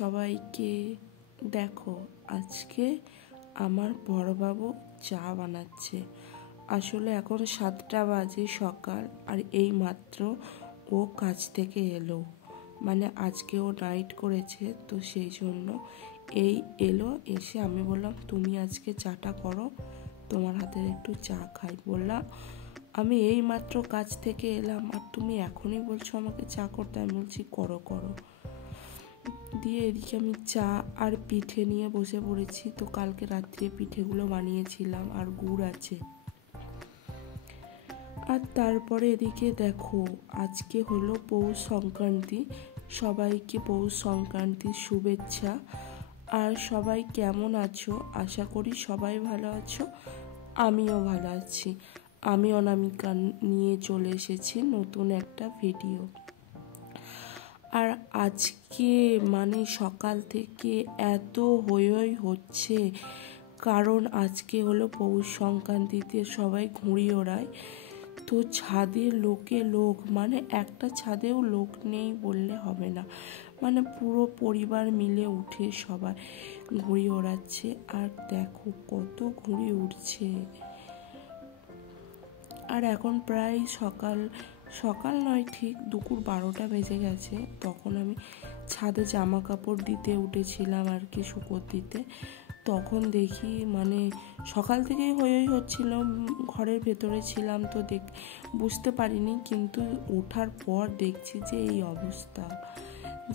সবাইকে। দেখো আজকে আমার বড়বাবু চা বানাচ্ছে। আসলে এখন 7টা বাজে সকাল, আর এই মাত্র ও কাজ থেকে এলো। মানে আজকে ও নাইট করেছে, তো সেই জন্য এলো। এসে আমি বললাম তুমি আজকে চাটা করো, তোমার হাতের একটু চা খাই। বললাম আমি এই মাত্র কাজ থেকে এলাম আর তুমি এখনই বলছো আমাকে চা করতে। আমি বলছি করো করো। দিয়ে এদিকে আমি চা আর পিঠে নিয়ে বসে পড়েছি। তো কালকে রাত্রে পিঠেগুলো বানিয়েছিলাম আর গুড় আছে। আর তারপরে এদিকে দেখো আজকে হলো পৌষ সংক্রান্তি। সবাইকে পৌষ সংক্রান্তির শুভেচ্ছা। আর সবাই কেমন আছো? আশা করি সবাই ভালো আছো। আমিও ভালো আছি। আমি অনামিকা নিয়ে চলে এসেছি নতুন একটা ভিডিও। আর আজকে মানে সকাল থেকে এত হই হচ্ছে, কারণ আজকে হলো পৌষ সংক্রান্তিতে সবাই ঘুড়ি ওড়ায়। তো ছাদে লোক, মানে একটা ছাদেও লোক নেই বললে হবে না। মানে পুরো পরিবার মিলে উঠে সবাই ঘুড়ি ওড়াচ্ছে। আর দেখো কত ঘুড়ি উড়ছে। আর এখন প্রায় সকাল নয়, ঠিক দুপুর 12টা বেজে গেছে। তখন আমি ছাদে জামা কাপড় দিতে উঠেছিলাম আর কি, শুকোতে দিতে। তখন দেখি মানে সকাল থেকেই হই হচ্ছিল, ঘরের ভেতরে ছিলাম তো বুঝতে পারিনি, কিন্তু ওঠার পর দেখছি যে এই অবস্থা,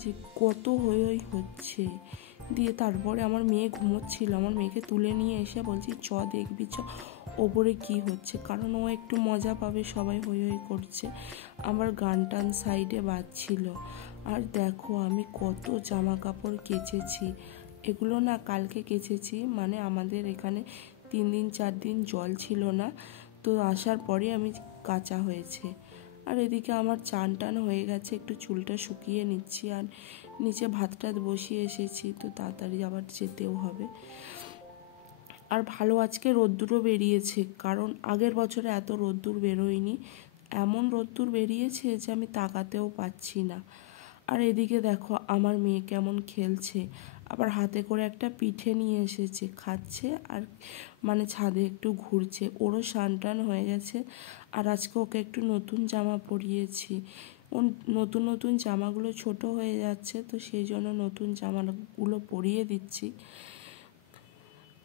যে কত হই হচ্ছে। দিয়ে তারপরে আমার মেয়ে ঘুমোচ্ছিল, আমার মেয়েকে তুলে নিয়ে এসে বলছি চ দেখবি, চ ওপরে কি হচ্ছে, কারণ ও একটু মজা পাবে, সবাই হই করছে। আমার গান টান সাইডে বাজছিল। আর দেখো আমি কত জামা কাপড় কেচেছি। এগুলো না কালকে কেচেছি, মানে আমাদের এখানে 3 দিন 4 দিন জল ছিল না, তো আসার পরে আমি কাচা হয়েছে। আর এদিকে আমার চান টান হয়ে গেছে, একটু চুলটা শুকিয়ে নিচ্ছি। আর নিচে ভাতটা বসিয়ে এসেছি, তো তাড়াতাড়ি আবার যেতেও হবে। আর ভালো আজকে রোদ্দুরও বেরিয়েছে, কারণ আগের বছরে এত রোদ্দুর বেরোয়নি। এমন রোদ্দুর বেরিয়েছে যে আমি তাকাতেও পাচ্ছি না। আর এদিকে দেখো আমার মেয়ে কেমন খেলছে, আবার হাতে করে একটা পিঠে নিয়ে এসেছে, খাচ্ছে আর মানে ছাদে একটু ঘুরছে। ওরও স্নান টান হয়ে গেছে। আর আজকে ওকে একটু নতুন জামা পরিয়েছি। ও নতুন জামাগুলো ছোট হয়ে যাচ্ছে, তো সেই জন্য নতুন জামাগুলো পরিয়ে দিচ্ছি।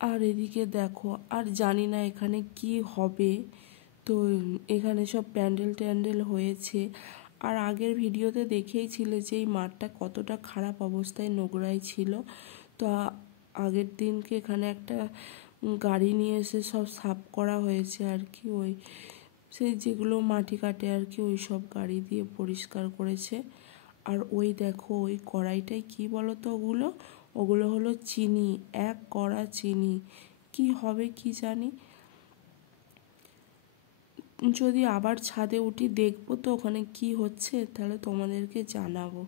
আর এদিকে দেখো, আর জানি না এখানে কি হবে। তো এখানে সব প্যান্ডেল হয়েছে। আর আগের ভিডিওতে দেখেইছিলে যে এই মাঠটা কতটা খারাপ অবস্থায়, নোংরাই ছিল। তো আগের দিনকে এখানে একটা গাড়ি নিয়ে এসে সব সাফ করা হয়েছে আর কি। ওই সেই যেগুলো মাটি কাটে আর কি, ওই সব গাড়ি দিয়ে পরিষ্কার করেছে। আর ওই দেখো ওই কড়াইটাই কি বলো তো, ওগুলো হলো চিনি, 1 কড়া চিনি। কি হবে কি জানি। যদি আবার ছাদে উঠি দেখবো তো ওখানে কি হচ্ছে, তাহলে তোমাদেরকে জানাবো।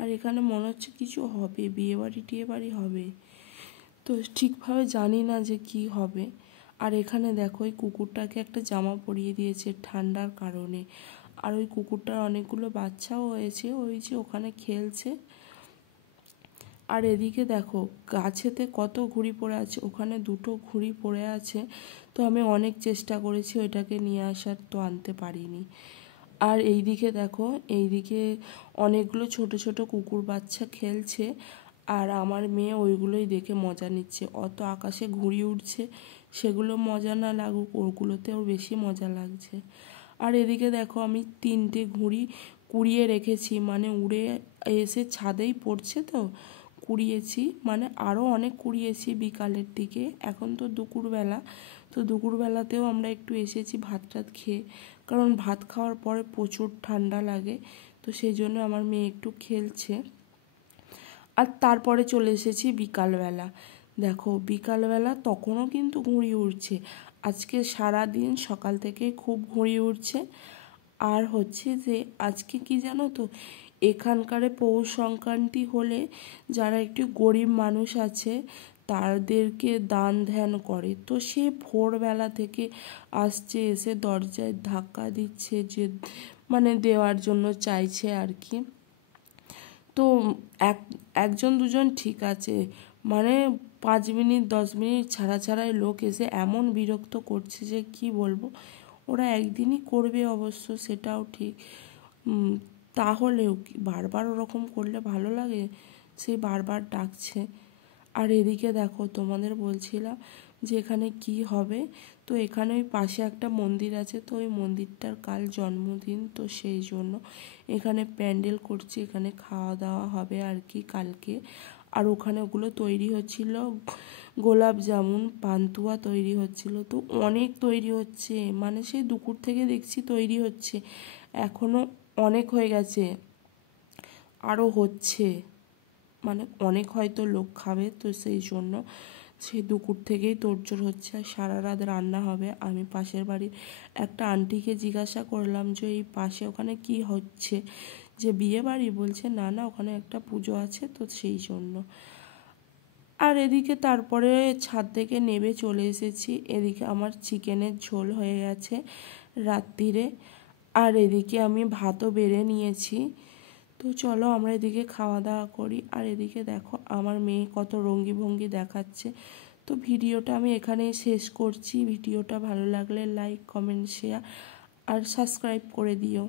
আর এখানে মনে হচ্ছে কিছু হবে, বিয়েবাড়ি হবে, তো ঠিকভাবে জানি না যে কি হবে। আর এখানে দেখো ওই কুকুরটাকে একটা জামা পরিয়ে দিয়েছে ঠান্ডার কারণে। আর ওই কুকুরটার অনেকগুলো বাচ্চাও হয়েছে, ওই যে ওখানে খেলছে। আর এদিকে দেখো গাছেতে কত ঘুড়ি পড়ে আছে, ওখানে 2টো ঘুড়ি পড়ে আছে। তো আমি অনেক চেষ্টা করেছি ওইটাকে নিয়ে আসার, তো আনতে পারিনি। আর এইদিকে দেখো, এইদিকে অনেকগুলো ছোট কুকুর বাচ্চা খেলছে। আর আমার মেয়ে ওইগুলোই দেখে মজা নিচ্ছে। অত আকাশে ঘুড়ি উঠছে, সেগুলো মজা না লাগুক, ওগুলোতেও বেশি মজা লাগছে। আর এদিকে দেখো আমি 3টে ঘুড়ি কুড়িয়ে রেখেছি, মানে উড়ে এসে ছাদেই পড়ছে, তো কুড়িয়েছি। মানে আরও অনেক কুড়িয়েছি বিকালের দিকে। এখন তো দুপুরবেলা, তো দুপুরবেলাতেও আমরা একটু এসেছি ভাত টাত খেয়ে, কারণ ভাত খাওয়ার পরে প্রচুর ঠান্ডা লাগে। তো সেই জন্য আমার মেয়ে একটু খেলছে। আর তারপরে চলে এসেছি বিকালবেলা। দেখো বিকালবেলা তখনও কিন্তু ঘুড়ি উড়ছে। আজকে সারাদিন সকাল থেকে খুব ঘুড়ি উড়ছে। আর হচ্ছে যে আজকে কি জানো তো, এখানকারে পৌষ সংক্রান্তি হলে যারা একটু গরিব মানুষ আছে তাদেরকে দান ধ্যান করে। তো সে ভোরবেলা থেকে আসছে, এসে দরজায় ধাক্কা দিচ্ছে, যে মানে দেওয়ার জন্য চাইছে আর কি। তো এক একজন দুজন ঠিক আছে, মানে 5 মিনিট 10 মিনিট ছাড়া ছাড়াই লোক এসে এমন বিরক্ত করছে যে কি বলবো। ওরা একদিনই করবে অবশ্য, সেটাও ঠিক, তাহলেও কি বারবার ওরকম করলে ভালো লাগে? সেই বারবার ডাকছে। আর এদিকে দেখো, তোমাদের বলছিলাম যে এখানে কি হবে। তো এখানে ওই পাশে একটা মন্দির আছে, তো ওই মন্দিরটার কাল জন্মদিন, তো সেই জন্য এখানে প্যান্ডেল করছে, এখানে খাওয়া দাওয়া হবে আর কি কালকে। আর ওখানে ওগুলো তৈরি হচ্ছিল, গোলাপ জামুন পান্তুয়া তৈরি হচ্ছিল, তো অনেক তৈরি হচ্ছে, মানে সেই দুপুর থেকে দেখছি তৈরি হচ্ছে, এখনও অনেক হয়ে গেছে, আরও হচ্ছে, মানে অনেক হয়তো লোক খাবে, তো সেই জন্য সেই দুপুর থেকেই তোড়জোড় হচ্ছে। আর সারা রাত রান্না হবে। আমি পাশের বাড়ির একটা আন্টিকে জিজ্ঞাসা করলাম যে এই পাশে ওখানে কি হচ্ছে, যে বিয়ে বাড়ি? বলছে না না, ওখানে একটা পুজো আছে, তো সেই জন্য। আর এদিকে তারপরে ছাদ থেকে নেমে চলে এসেছি, এদিকে আমার চিকেনের ঝোল হয়ে গেছে রাত্রিরে, আর এদিকে আমি ভাতও বেড়ে নিয়েছি। তো চলো আমরা এদিকে খাওয়া দাওয়া করি। আর এদিকে দেখো আমার মেয়ে কত রঙ্গি ভঙ্গি দেখাচ্ছে। তো ভিডিওটা আমি এখানেই শেষ করছি। ভিডিওটা ভালো লাগলে লাইক কমেন্ট শেয়ার আর সাবস্ক্রাইব করে দিও।